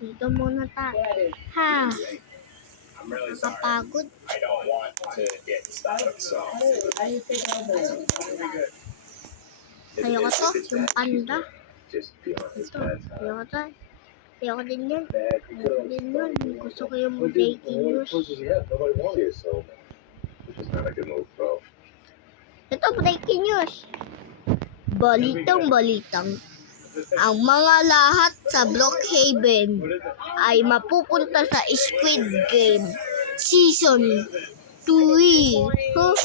Dito muna tayo. Ha? Nakapagod. Ayoko to, yung panda. Ito, ayoko to. Ayoko din yan. Ayoko din yun. Gusto ko yung breaking news. Ito, breaking news. Balitang. Ang mga lahat sa Brookhaven ay mapupunta sa Squid Game Season 3. Huh?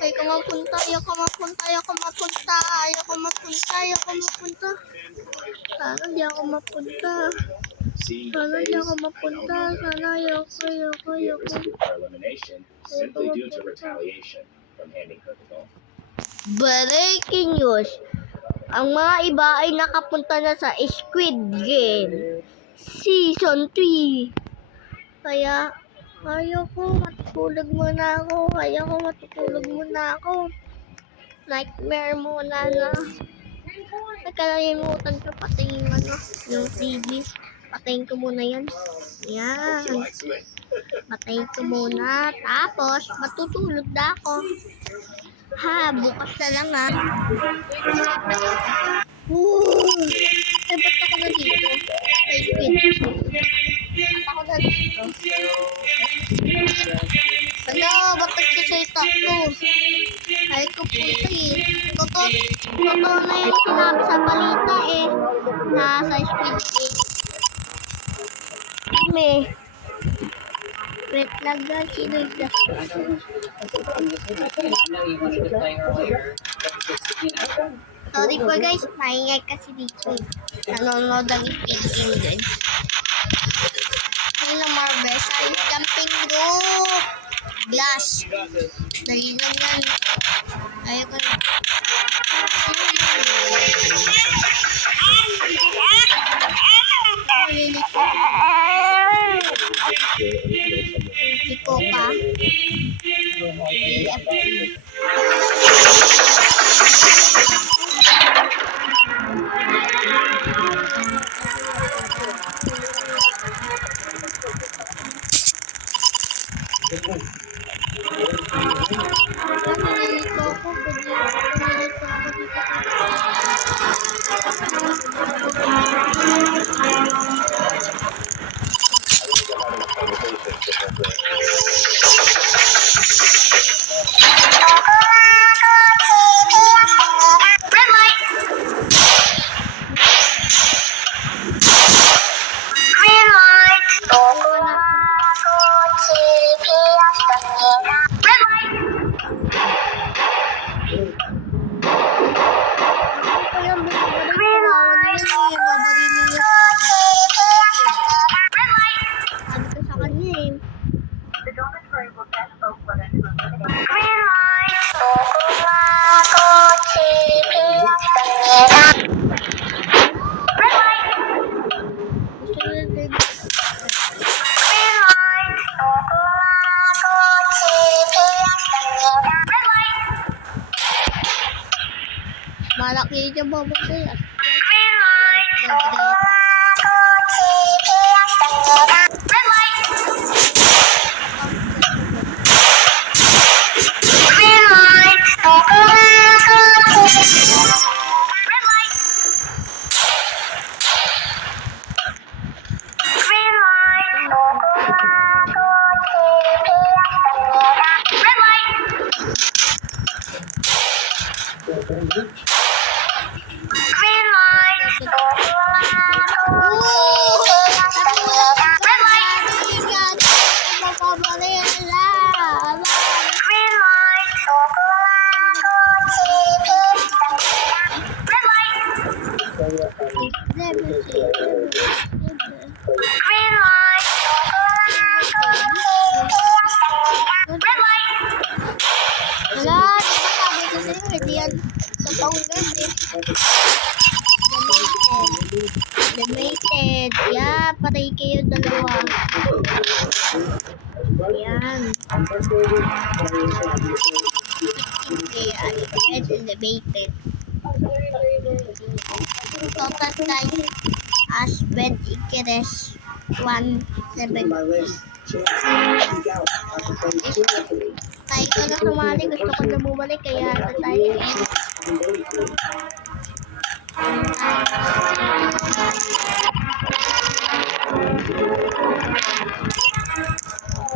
Ayoko mapunta. Sana di ako mapunta. Sana ayoko. Breaking news. Ang mga iba ay nakapunta na sa Squid Game Season 3. Kaya ayoko, matutulog muna ako. Nightmare muna na. Nakalimutan ko pati yung TV. Patayin ko muna yan. Yan. Patayin ko muna. Tapos, matutulog na ako. Ha, bukas na lang ha. Eh, ba't ako na dito? Kay Squid. Ba't ako na dito? Ano, ba't nagsasalita ko? Ay ko po ito eh. Totoo na yung sinabi sa balita eh. Nasa Squid Game. Kime. Wait lang guys. Sino yung sorry po guys. Maingay kasi dito eh. Nanonood ang ipigin guys. Hindi lang Marbesa. Yung jumping rope. Glass. Dali lang yan. Ayoko na. Si Coca. AFC. Malaki yung babagay at Limited. Yeah, patay kayo dalawa. Yan. Kaya elevated. Total time as bed ikires. Tayo ka na sumali. Gusto ko na bumalik. Kaya tayo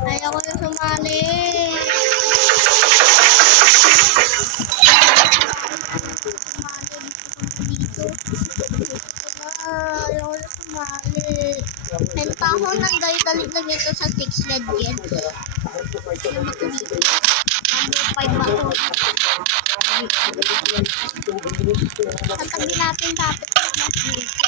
Ayaw ko na sumali. Ayaw ko na sumali. Penta ko nang dali-dali lang ito sa 6 legends. Yung makabito. Number 5 ako. Tatabi natin dapat yung mas dito.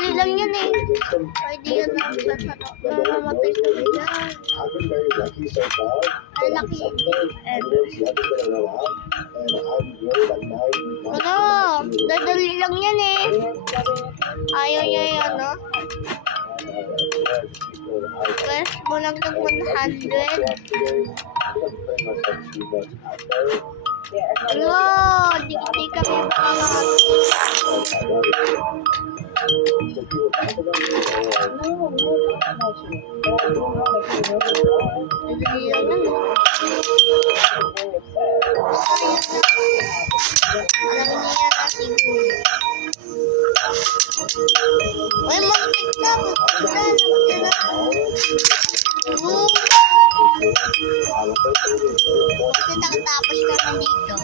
Dali lang yan eh. Ay, di yan lang. Namamatay sa yan. Ay, laki. Ano? Dali lang yan eh. Ayaw niya yan, no? Pwes mo lang ng 100. Hello! Di kami makakat. Dali lang yan, no? Alam niya na siguro. Uy, muntik na. Kasi nakatapos ka na dito.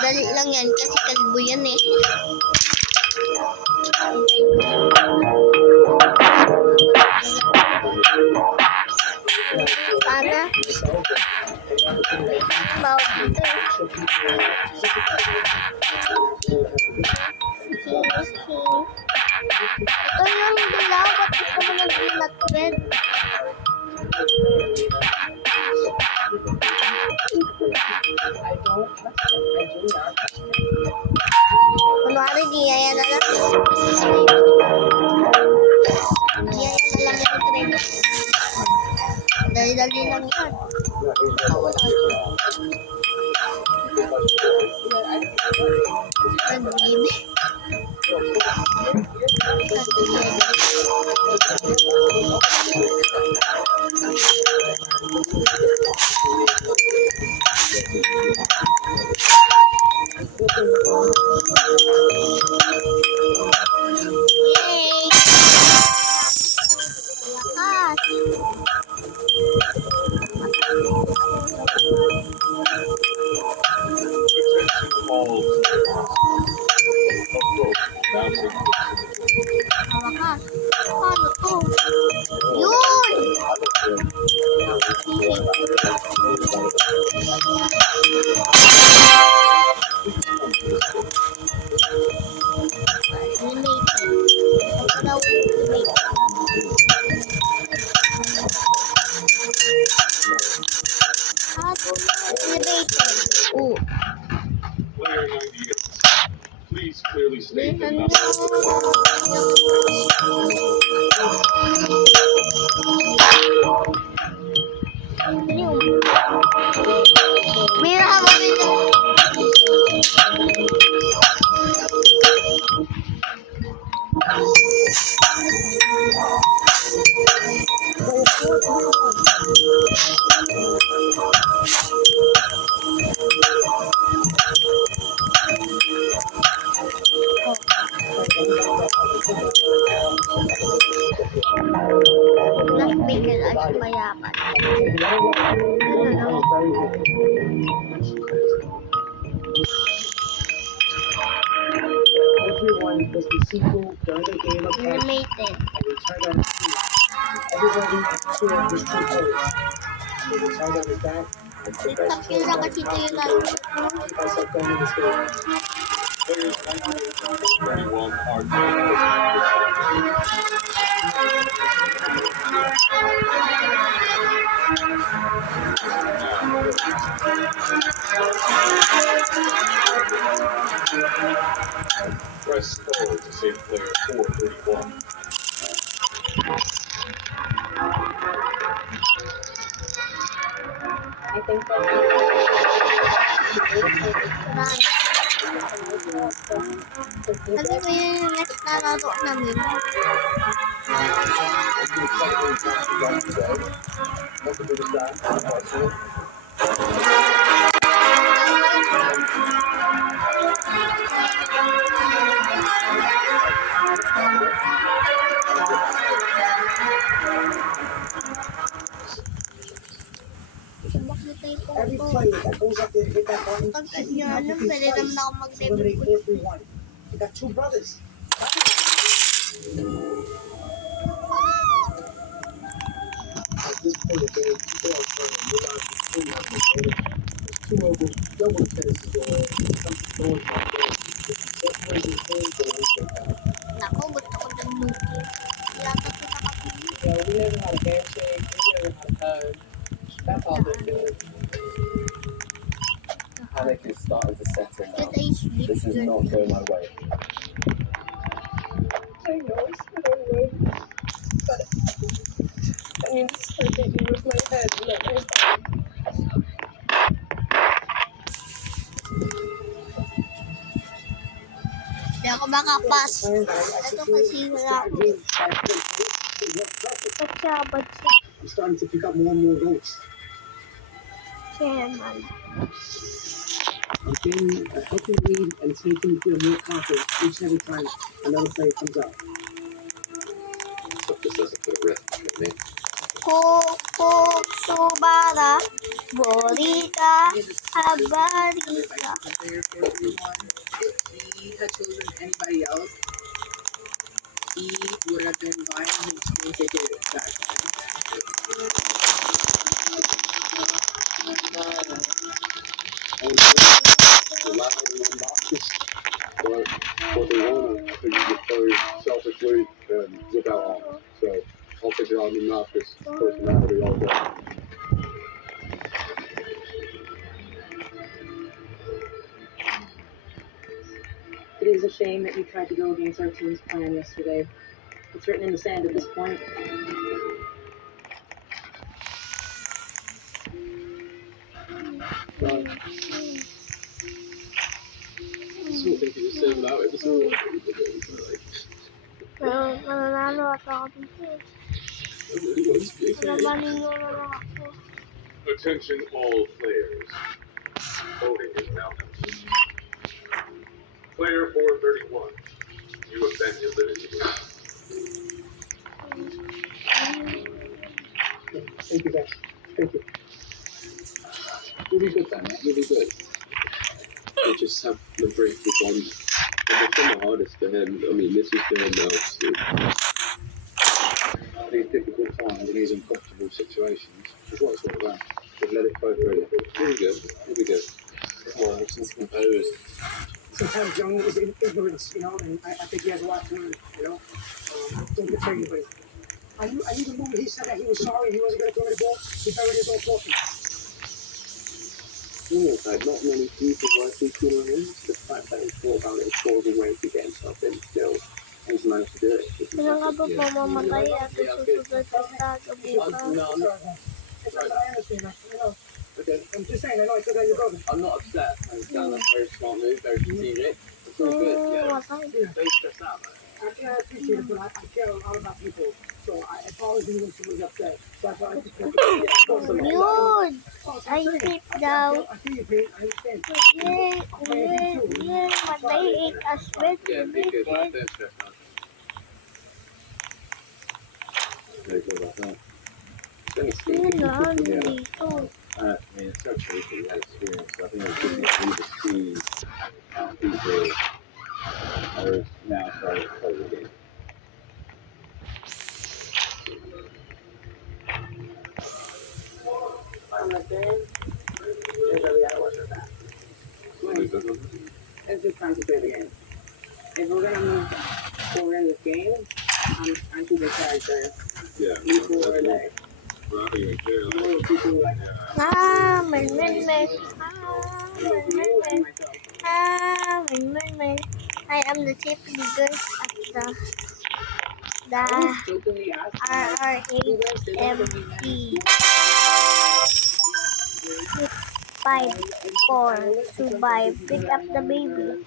Dali lang yan kasi kalbo yan eh. Sana bawal dito eh. Ito yung dulaw. Ba't gusto mo nag-inatbed? Kunwari, giyaya na lang. Giyaya na lang yung trade. Dali-dali lang yan. Nag-game. Yay! Wakas. Paano to? Yun! Oh. Please clearly state that Mira mo dito. Everyone was the sequel during the game of life, Animated. and they turned on its heel. Everybody cheered this two players. They turned on his back. It's the best team Tapila that kasi ito possibly yung could. lalo. Keep myself going in this game. Players 19 through 31 are taking press forward to save player 431. I think that Ano ba yung next na laro namin? Makita yung every photo. player that goes up there to hit that button, Pag should be ganyan, helping pwede naman ako to mag-level eliminate push. 431. You got two brothers. At this point of the game, people are trying to realize the full level of data. There's two ovals, double tennis is going, something going on there. Just where the game goes like that. Nako, gusto ko ng blue team. Wala ka ito nakapili. Yeah, we never had a handshake, we never had a hug. That's all they're doing. Panic is starting to set in now. Because I sleep This is good. not going my way. I know it's not a way, but I need to start thinking with my head, not my heart. Hindi ako makapas. Ito kasi wala ako. Pagsabad siya. I'm starting to pick up more and more votes. Chairman. I'm getting a healthy lead and it's making me feel more confident each and every time another player comes up. So this doesn't put a risk in me. Koko Subara. Borika. Habarika. Player 431, if he had chosen anybody else, he would have been buying his school ticket back then. Loud and obnoxious, but what they want, I think, is very selfishly and without honor. So I'll take it out an obnoxious personality all day. It is a shame that you tried to go against our team's plan yesterday. It's written in the sand at this point. So think you just said it out. It was like, Pero mananalo at ako dito. Labanin nyo na lang ako. attention all players. Voting is now complete. Player 431, you have been eliminated. Thank you, guys. Thank you. You'll be good then, man. You'll be good. You just have the break with one. And it's been the hardest for him. I mean, this is for him now. These difficult times and these uncomfortable situations is what it's all about. Just let it go through. You'll be good. You'll be good. Come on, just composed. Sometimes young is in ignorance, you know, and I think he has a lot to learn, you know. Don't betray anybody. I knew the moment he said that he was sorry, he wasn't going to throw me the ball, he buried his own talking. Like, not many people were thinking of him. The fact that he thought about it, he thought of a way to get himself in still. And he's managed to do it. Kailan ka ba mamamatay at susunod na taga bukas? No, I'm not. It's not that I understand that, you know. Okay. I'm just saying, I know I said that you're brother. I'm not upset. I understand that's a very smart move, very strategic. It's all good. Yeah. Matay. Don't stress out, man. I appreciate it, but I care a lot about people. So I apologize when someone's upset. That's why I just Yun! Ay, sit daw. I feel you, Pete. I understand. Yun, matay as well. Yeah, be good, man. Don't stress out. Very good about that. It's only Yun sleeping. na, Yeah. dito. I mean, it's so crazy that experience. So I think it's good for you to see people are now starting to play the game. I'm not saying there's really gotta watch our back. It's just time to play the game. If we're gonna move forward in this game, I'm choosing character Yeah. before they. Well, I don't even care. Like, Little people like Ah, man, man, man. you and myself. I am the chief leader of the I was jokingly asked you guys did that for me, man. RRHMP 5 4 survive. Pick up the baby. And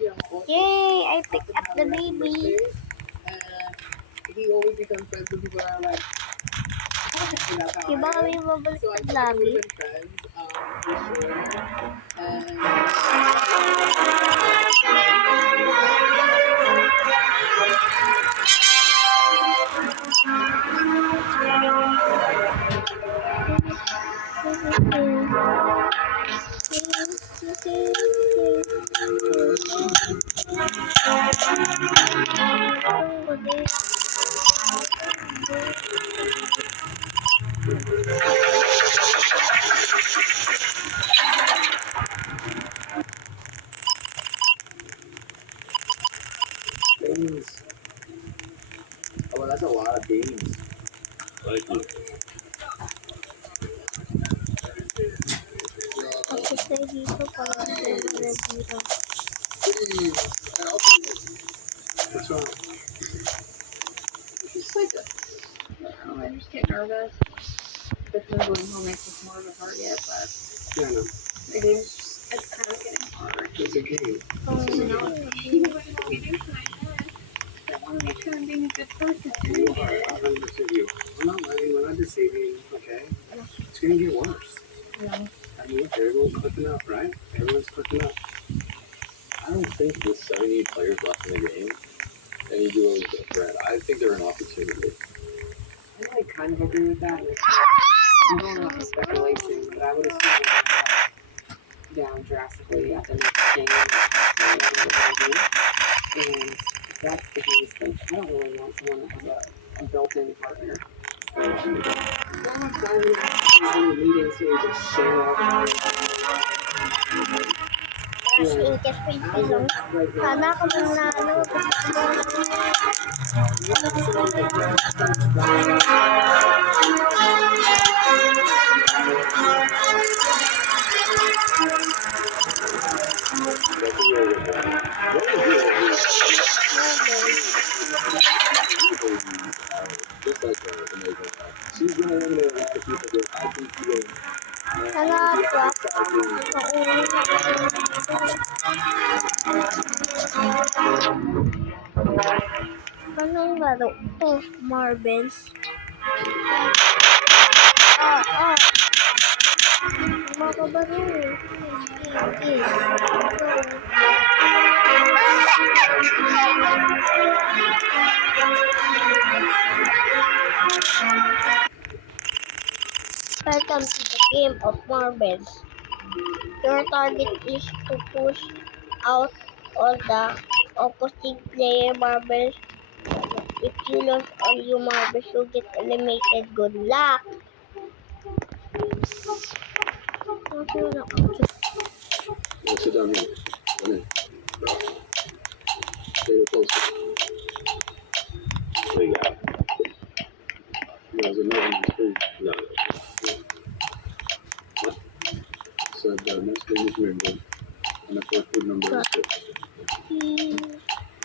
you know, also, Yay! I picked up the have a nice baby. birthday, and he always becomes friends with people that are like, and that's how Diba I kami am. babalik So I sa feel like we lobby? would have been friends, for sure. And Games. Oh, well, that's a lot of games. thank you. Kasi sa dito parang hindi na dito. And also, what's wrong? just like, I don't know, I just get nervous. Definitely going home makes us more of a target, but Yeah, no. the game's just, it's kind of getting hard. It's a game. I want to make sure I'm being a good person. You are 100% you. We're not lying. We're not deceiving. Okay. It's gonna get worse. Yeah. I mean, look, everyone's clipping up, right? Everyone's clipping up. I don't think with 70 players left in the game, any duo is a threat. I think they're an opportunity. I like kind of agree with that. I'm going off of speculation, but I would assume it's going to cut down drastically at the next game. And if that's the case, then I don't really want someone that has a built-in partner. So, don't have time to have the meetings so we just share all the As in case pretty lang. Sana ako manalo. That's a real good one. What is just like her, amazing. She's gonna eliminate a lot of people that I think feel Sana swak. Anong laro? Oh, marbles. Mga baro. Welcome to the game of marbles. Your target is to push out all the opposite player marbles. If you lose all your marbles, you get eliminated. Good luck! Yeah, sit down here. Come in. Stay real close. What do you got? There's a note on the screen. No. What? Said the next game is Rainbow, and the fourth number is 6.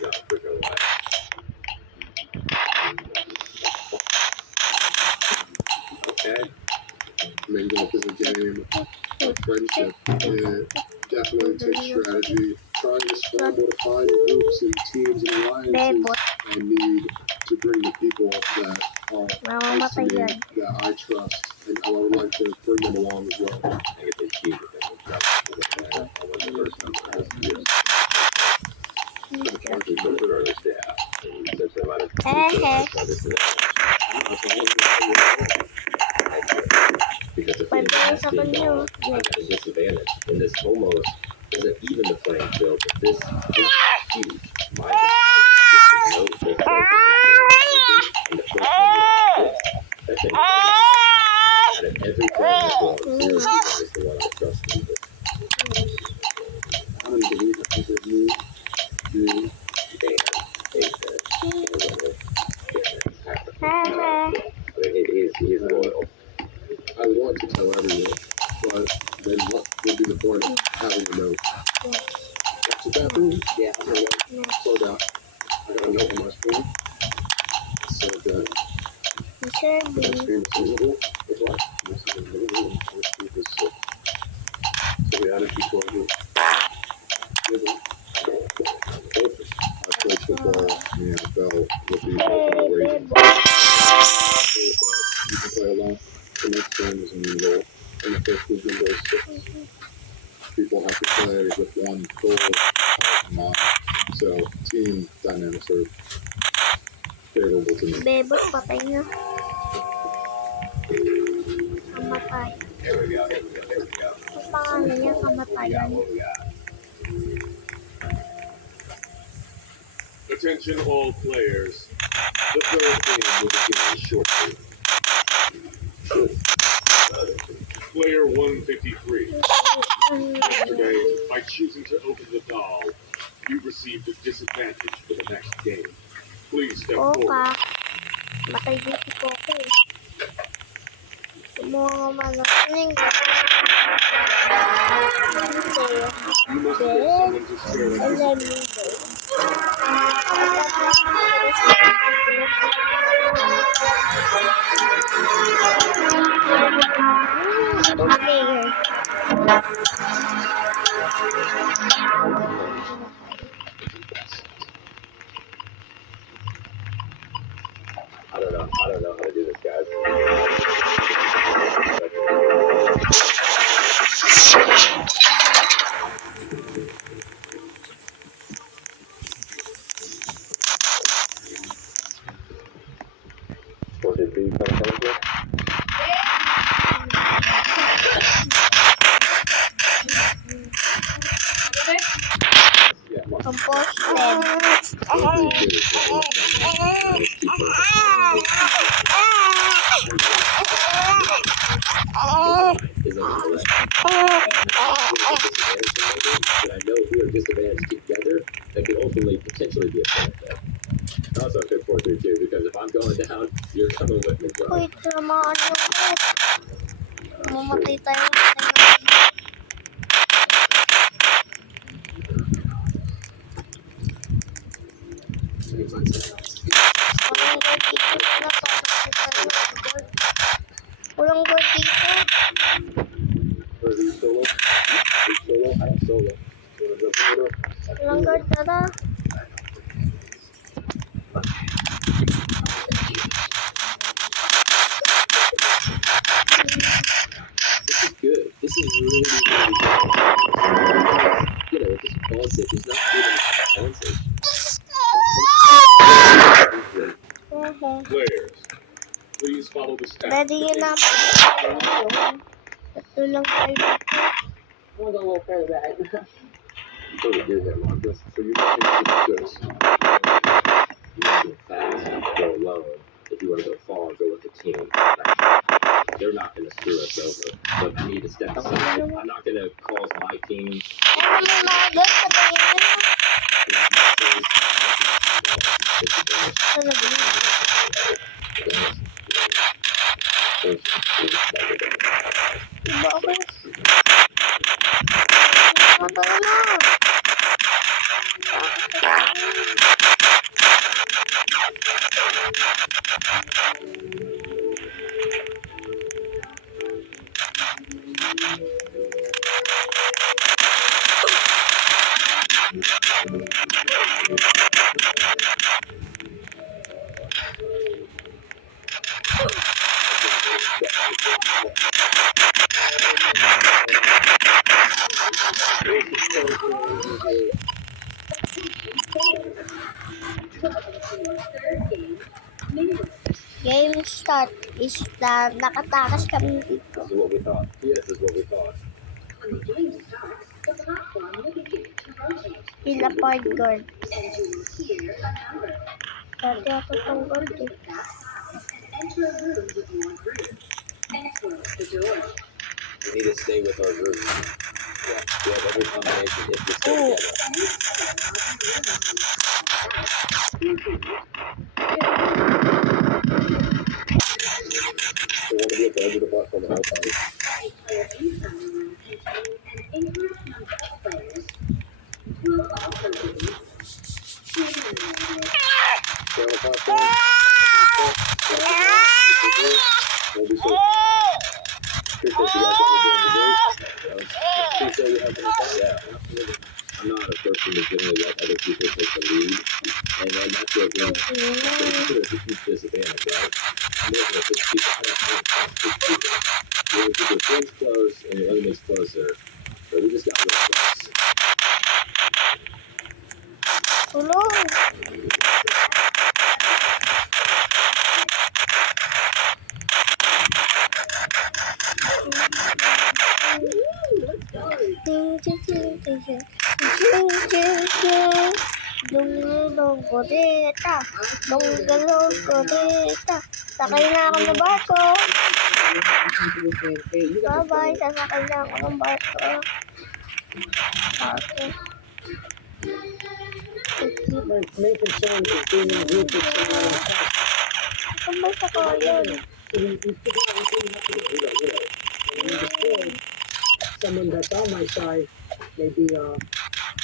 Yeah, quicker away. Okay. Rainbow is a game of friendship. It definitely takes strategy. Trying to scramble to find groups and teams and alliances. I need to bring the people that are close to me, that I trust, and I would like to bring them along as well. And if they cheat, I want the first number has to be When sa team kanya. ball, I'm at a disadvantage. And this almost doesn't even the playing field. But this is huge. My guy just knows this and the first one that's an out of every player in the world, zero is the one I trust the most. I don't believe I think of you. You. He is loyal. I want to tell everyone, but then what would be the point of having a note? What's the bathroom? Yeah. You know what? Slow down. I got a note on my screen. It said that He said, the screen was visible. It's like, this is a little room. This group is sick. So we added people in here. I played football in the NFL with the Baltimore Ravens. You can play alone. The next game is a new role. And the first is Windows 6. People have to play with one goal in mind. So team dynamics are favorable to me. Bebot, patay na. Kamatay. Here we go. Here we go. Here we go. Ang pangalan niya, kamatayan. What we got? Attention all players. The third game will begin shortly. Player 153. Yesterday, by choosing to open the doll, you received a disadvantage for the next game. Please step forward. Poka. Matay din si Poka eh. Sumuha malaking. You must get someone to share a Alam disadvantage. mo. Okay. I don't know how to do this, guys. What did you come up with? Yeah, well, is on the left. But I know if we are disadvantaged together, that could ultimately potentially be a benefit. Also, I picked 4-3-2 because if I'm going down, you're coming with me, bro. Wait, naman yung mamatay tayo. Walang guard dito. Are you solo? Are you solo? I am solo. Wanna jump in with us? Walang guard, tara. This is good. This is really, really good. You know, this concept is not good enough concept. Players, please follow the steps. Pwede yun naman. Ito lang tayo dito. I'm gonna go a little further back. So we do that, Marcus. So you can do this. You want to go fast, go alone. If you want to go far, go with the team. They're not going to screw us over. But I need to step aside. I'm not going to cause my team. Ano may mga guard sa tingin nila? Sa labi. Diba ako? Matay na. Game start is na nakatakas kami dito. This is what we thought. This is what we thought. Sila part guard. Dati ako tong guard eh. We need to stay with our group. Yeah. We have every combination if we stay together. So want to be a guard to the platform outside. Stay on the platform. We'll be safe. Appreciate you guys having me appreciate you having me. Yeah, absolutely. I'm not a person who's going to let other people take the lead. And then that's what we consider a huge disadvantage, right? I'm looking at this people. I don't have to people. You want to keep your friends close and your enemies closer. So we just got real close. Tulong! Ting ting ting ting ting ting ting ting. Dungdong ko dita, dungdong ko dita. Sakay na ako ng barko. Bye-bye, sasakay na ako ng barko. Making songs is being in a group with someone else. Sabay sa kayon. Someone that's on my side may be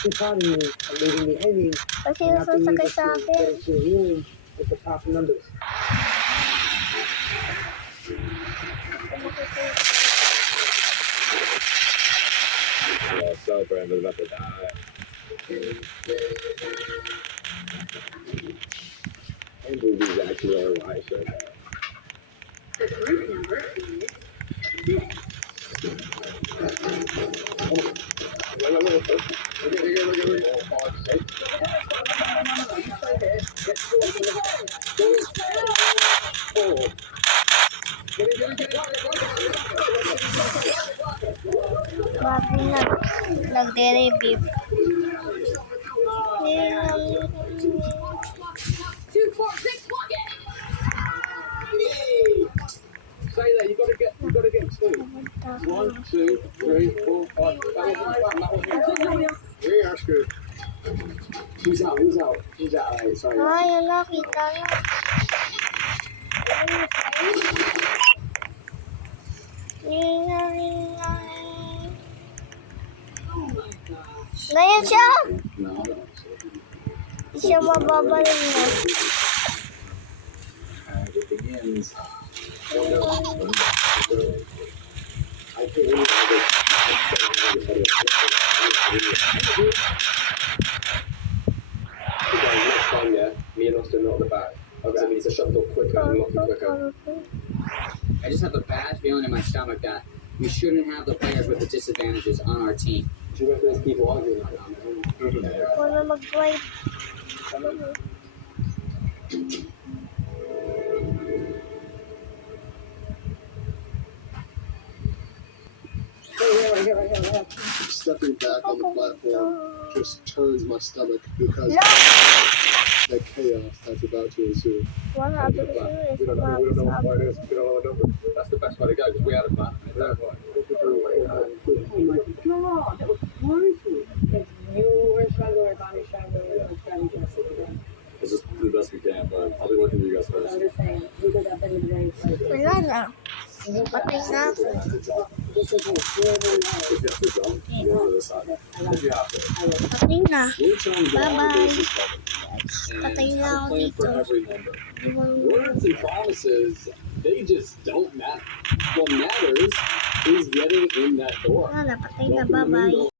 too-potting me and leaving me hanging, Kasi not being able sasakay sa to get akin. into a room with the proper numbers. Celebrate, I'm about to die. And movies actually are life right now. Bago nagde-review. Say that, you gotta get two. 1, 2, 3, 4, 5. Yeah, that's good. Who's out? Alright, sorry. Ay, ala, kita na. Ngayon siya! Hindi siya mababaling na. It begins. I can't believe next time, yeah, me and Austin not at the back. Okay. So we need to shut the door quicker and lock it quicker. I just have a bad feeling in my stomach that we shouldn't have the players with the disadvantages on our team. Do you reckon there's people arguing right now, man? Wala mag-drive. Stepping back on the platform just turns my stomach because the chaos that's about to ensue. Wala We don't know what point it is. We don't know what number. That's the best way to go because we had a plan. At that point. Oh my god, that was horrible. If you were struggling or Bonnie's struggling, we were trying to get it. Let's just do the best we can, but I'll be working with you guys first. I'm just saying, we could have been very like, Wala na. Patay na ako. this is a horrible night. If you have to jump, you go to the side. If you have to. Patay na. We're trying to get all Bye-bye. the bases covered. Patay na I'm ako playing dito. for every number. Words and promises, they just don't matter. What matters is getting in that door. Wala, patay na. Bye-bye.